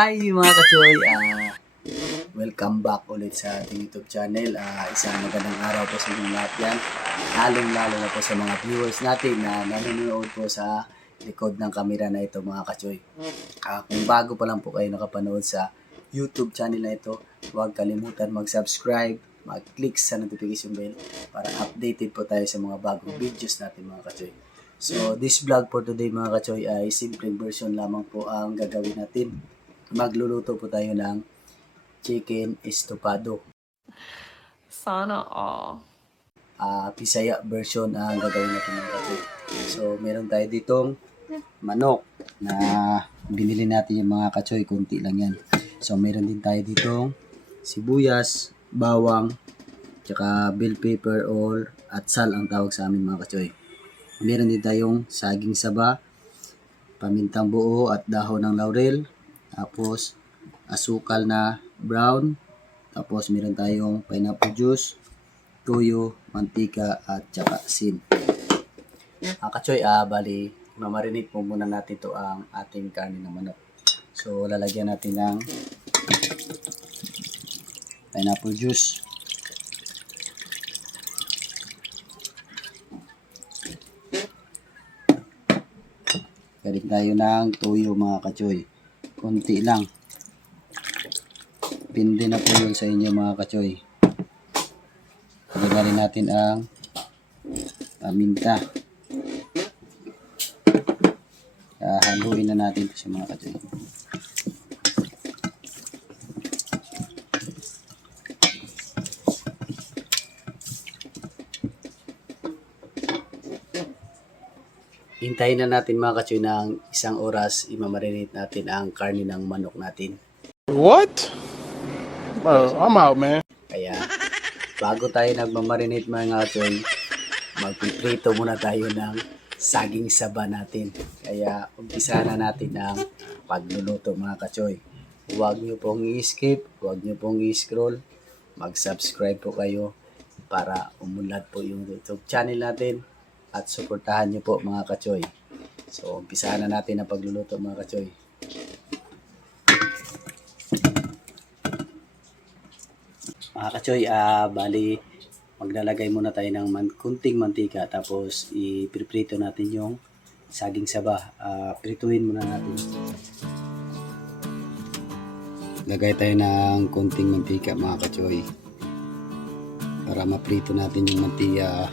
Hi mga kachoy, welcome back ulit sa ating YouTube channel. Isang magandang araw po sa inyong lahat yan. Lalong-lalo na po sa mga viewers natin na nanonood po sa likod ng kamera na ito mga kachoy. Kung bago pa lang po kayo nakapanood sa YouTube channel na ito, huwag kalimutan mag-subscribe, mag-click sa notification bell para updated po tayo sa mga bagong videos natin mga kachoy. So, this vlog for today mga kachoy ay simpleng version lamang po ang gagawin natin. Magluluto po tayo ng chicken estofado. Sana all. Bisaya version ang gagawin natin mga kachoy. So, meron tayo ditong manok na binili natin yung mga kachoy. Kunti lang yan. So, meron din tayo ditong sibuyas, bawang, tsaka bell pepper or atsal ang tawag sa amin mga kachoy. Meron din tayong saging saba, pamintang buo at dahon ng laurel. Tapos, asukal na brown. Tapos, meron tayong pineapple juice, toyo, mantika, at tsaka asin. Kachoy, bali, mamarinate po muna natin ito ang ating karne ng manok. So, lalagyan natin ng pineapple juice. Galing tayo ng toyo mga kachoy. Kunti lang. Pindi na po yun sa inyo mga kachoy. Lagyan natin ang paminta. Haluin na natin ito sa mga kachoy. Hintayin na natin mga kachoy ng 1 oras, imamarinate natin ang karne ng manok natin. What? Bro, I'm out, man. Kaya, bago tayo nagmamarinate mga kachoy, magpiprito muna tayo ng saging saba natin. Kaya, umpisa na natin ang pagluluto mga kachoy. Huwag nyo pong i-skip, huwag nyo pong i-scroll. Mag-subscribe po kayo para umunlad po yung YouTube channel natin. At suportahan nyo po mga kachoy. So, umpisahan na natin ang pagluluto mga kachoy. Mga kachoy, bali, maglalagay muna tayo ng kunting mantika. Tapos, ipiprito natin yung saging saba. Prituhin muna natin. Lagay tayo ng kunting mantika mga kachoy. Para maprito natin yung mantika.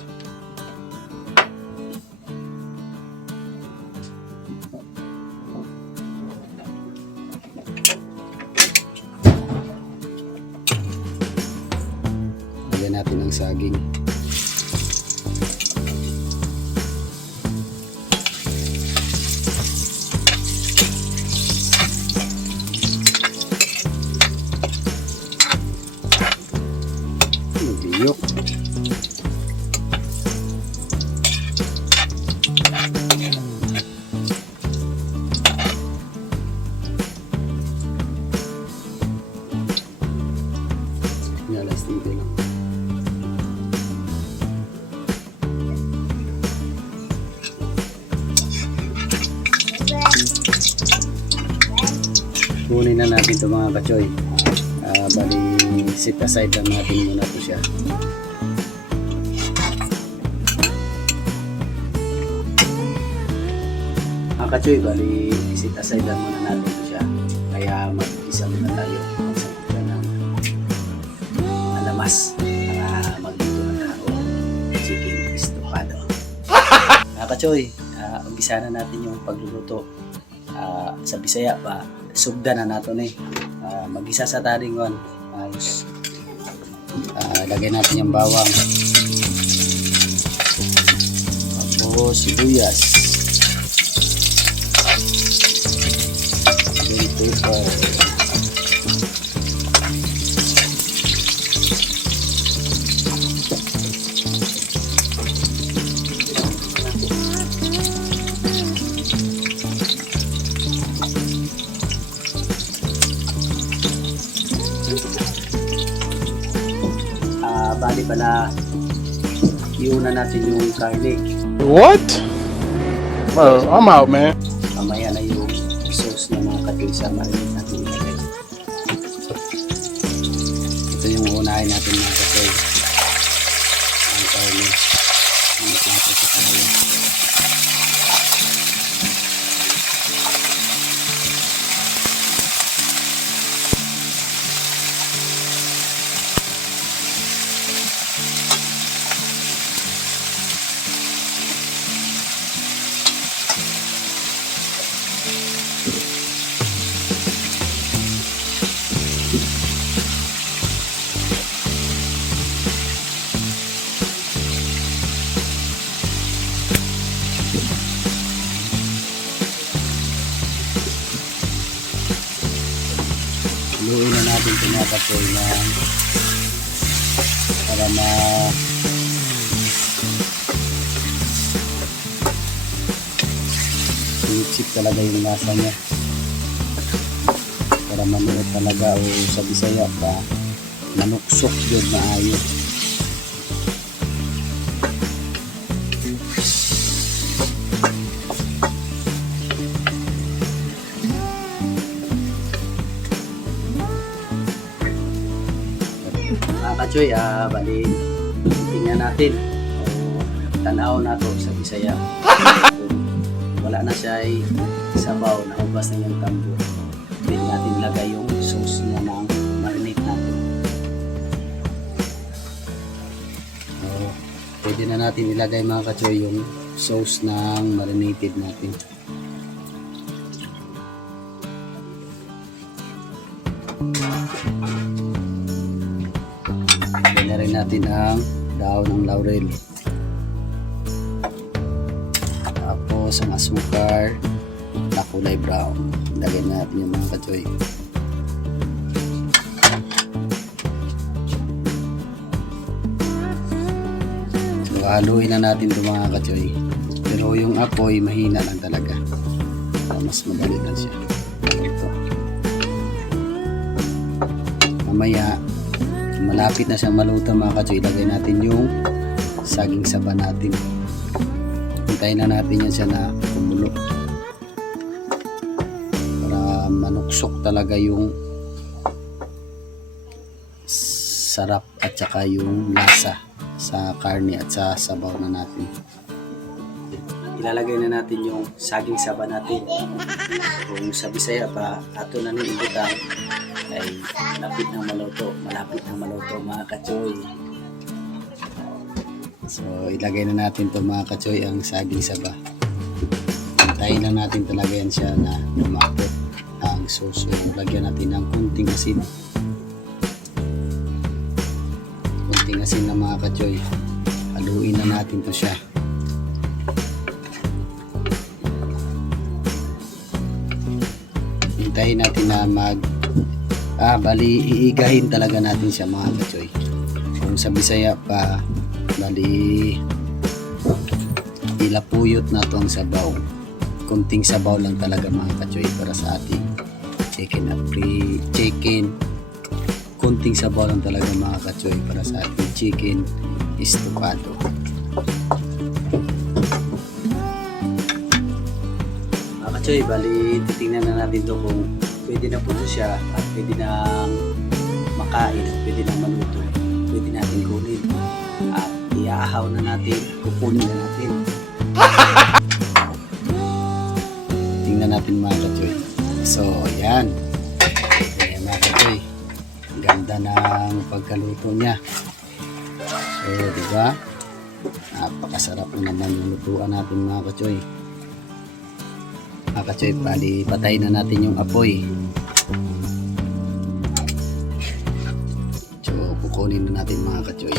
Natin ang saging. Nabiyok. Alas dito lang. Kunin na natin ito mga kachoy. Bali, sit aside lang natin muna ito siya. Mga kachoy, bali, sit aside lang muna natin ito siya. Kaya mag-isa muna tayo. Magsaputan ng alamas para magluto ng hao. Chicken estofado. Mga kachoy, umpisa na natin yung pagluluto. Sa Bisaya pa, sugda na nato ni. Mag-isa sa taringon. Lagay natin yung bawang. Tapos sibuyas. Bell pepper. Bali pala iuna natin yung karne. What? Bro, I'm out, man. Mamaya na yung sauce ng mga kachoy sa marinate natin. Unahin natin mga katsoy. Ang karne. Ang plato sa tayo. Haluin na natin ito mga katsoy na para sip talaga yung lasa niya, para manuot talaga, o sa Bisaya pa manuksok yun maayos. Mga katsoy, bali tingnan natin o tanaw na to sa Bisaya. Kung wala na siya ay sabaw, naubas na yung tambo, pwede natin lagay yung sauce niya ng marinate natin. So, pwede na natin ilagay mga katsoy yung sauce ng marinated natin. Lagyan na rin natin ang daon ng laurel. Tapos ang asukar na kulay brown. Lagyan natin yung mga katsoy. So haluin na natin ito mga katsoy. Pero yung apoy mahina lang talaga. Mas madali lang siya. Ito. Mamaya malapit na siyang maluto mga katsoy, ilagay natin yung saging saba natin. Hintayin na natin yan siya na kumulo para manuksok talaga yung sarap at saka yung lasa sa karne at sa sabaw na natin. Ilalagay na natin yung saging saba natin. Kung sa Bisaya pa ato na ning ibutang ay malapit ng maluto mga katsoy. So ilagay na natin to mga katsoy ang saging saba. Hintayin lang natin talaga yan siya na lumapot ang sauce. So lagyan natin ng kunting asin. Kunting asin na mga katsoy. Haluin na natin to siya. Hintayin natin na bali iigahin talaga natin siya mga katsoy. Kung sa Bisaya pa, bali ilapuyot na to ang sabaw. Kunting sabaw lang talaga mga katsoy para sa ating chicken kunting sabaw lang talaga mga katsoy para sa ating chicken estofado. Mga katsoy, bali titingnan na natin to kung pwede na po siya at pwede nang makain at pwede nang maluto. Pwede natin kunin at iahaw na natin, kukunin na natin. Tingnan natin mga katsoy. So yan, ayan mga katsoy, ganda ng pagkaluto niya. So diba, napakasarap na naman yung lutuan natin mga katsoy. Mga katsoy, bali patayin na natin yung apoy. So kukunin na natin mga katsoy.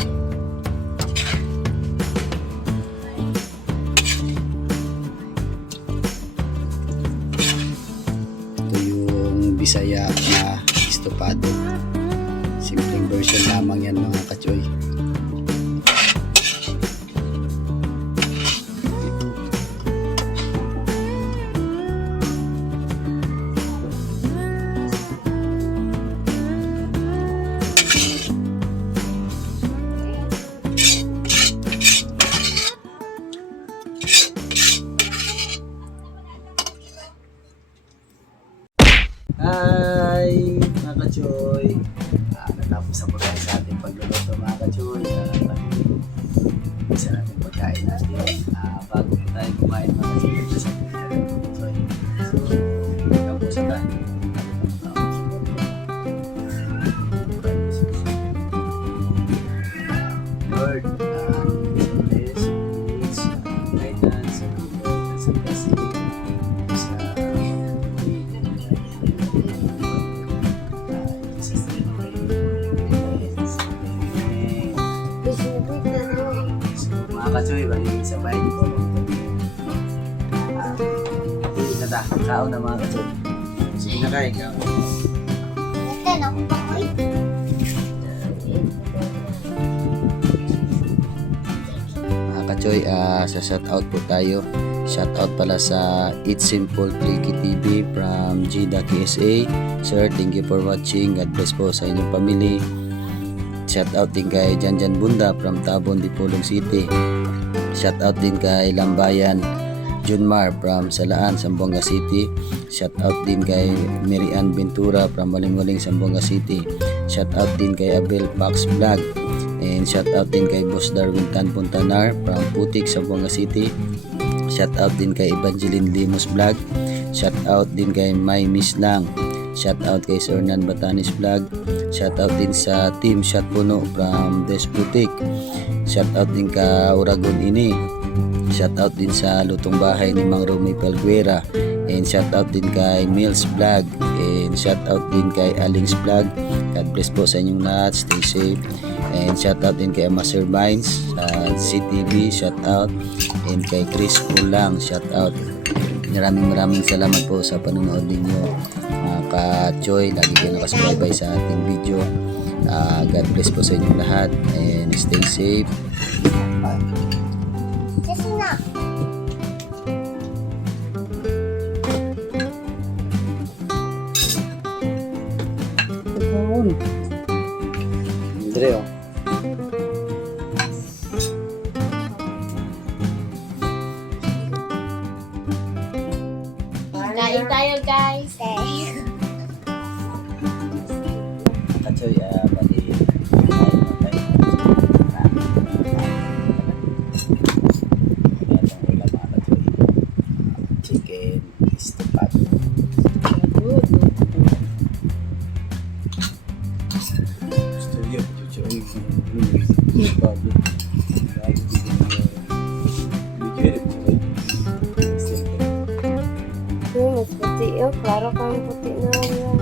Ito yung Bisaya na estofado. Simpleng version lamang yan mga katsoy. Hi mga katsoy, Tapos na po tayo sa ating pagluluto mga kachoy. Isa natin pagkain natin. Bago tayo kumain mga kachoy, sa ating kachoy. So, tapos na tayo. Lord, bless, peace, guidance, sa blessing, sa Jesus name we pray. Amen. So, mga kachoy, bali sabay niyo po. Hindi na ta, kaon na mga kachoy. Sige na kayo, kaon. Mga kachoy, sa shoutout po tayo. Shoutout pala sa It's Simple Tricky TV from Gida KSA. Sir, thank you for watching. God bless po sa inyong family. Shoutout din kay Janjan Bunda from Tabon, Dipolong City. Shoutout din kay Lambayan Junmar from Salaan, Zamboanga City. Shoutout din kay Marian Ventura from Malingwaling, Zamboanga City. Shoutout din kay Abel Pax Vlog. And shoutout din kay Boss Darwin Tan Puntanar from Putik, Zamboanga City. Shoutout din kay Evangeline Limos Vlog. Shoutout din kay May Miss Lang. Shoutout kay Sir Nan Batanis Vlog. Shoutout din sa Team Shot Puno from Desputik. Shoutout din ka Uragon Ini. Shoutout din sa Lutong Bahay ni Mang Romy Palguera. And shoutout din kay Mills Vlog. And shoutout din kay Alings Vlog. God bless po sa inyong lahat. Stay safe. And shoutout din kay Master Minds sa CTV. Shoutout. And kay Chris Kulang. Shoutout. Maraming salamat po sa panonood ninyo. Mga ka-choy, lagi kayo nakasubaybay sa ating video. God bless po sa inyong lahat. And stay safe. Andre, oh. Kain tayo, guys. Kachoy, pati kain mo tayo. Yan ang ulam mga kachoy. Chicken istupad. Gusto niyo, chuchoy. Mas puti yun. Klaro kang puti na yan.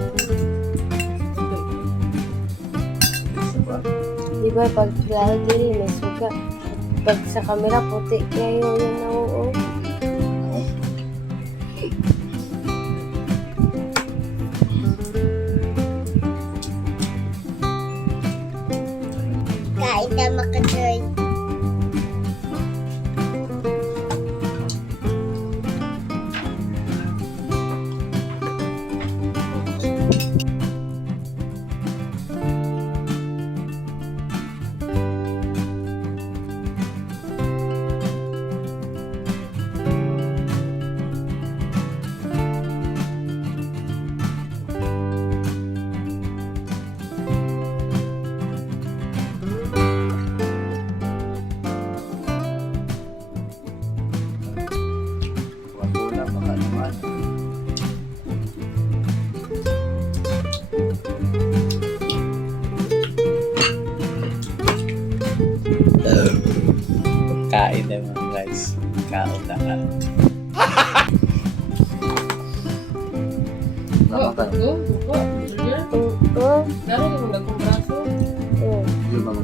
Di ba, pag lalo diri, may suga. Pag sa camera, puti kayo yun na oo. Kain na makajoy. Wala baka naman. Kain na mga guys. Kaon na ka. Lama ka. Oo. Dari mo nagkong braso. Oo. Yung mga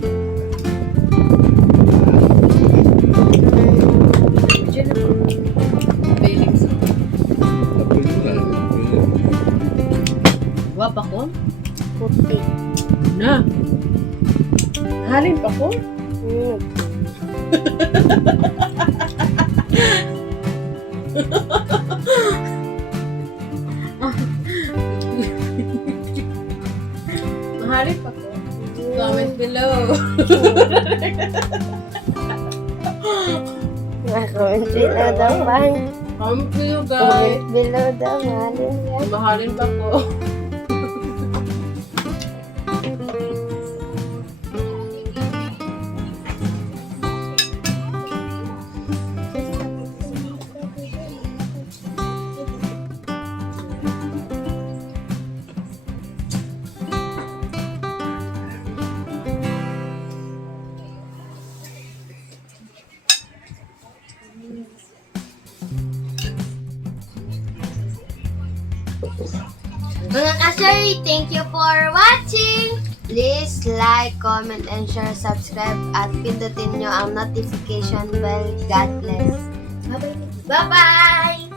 Feelings. Wap ako? Puti. Na. Halin pa ko? Halin pa ko? Comment below. Comment below daw, bang. Comment below guys. Comment below daw, mahalin yan. Mahalin pa ko. Mga kasari, thank you for watching! Please like, comment, and share, subscribe, at pindutin nyo ang notification bell. God bless. Bye-bye!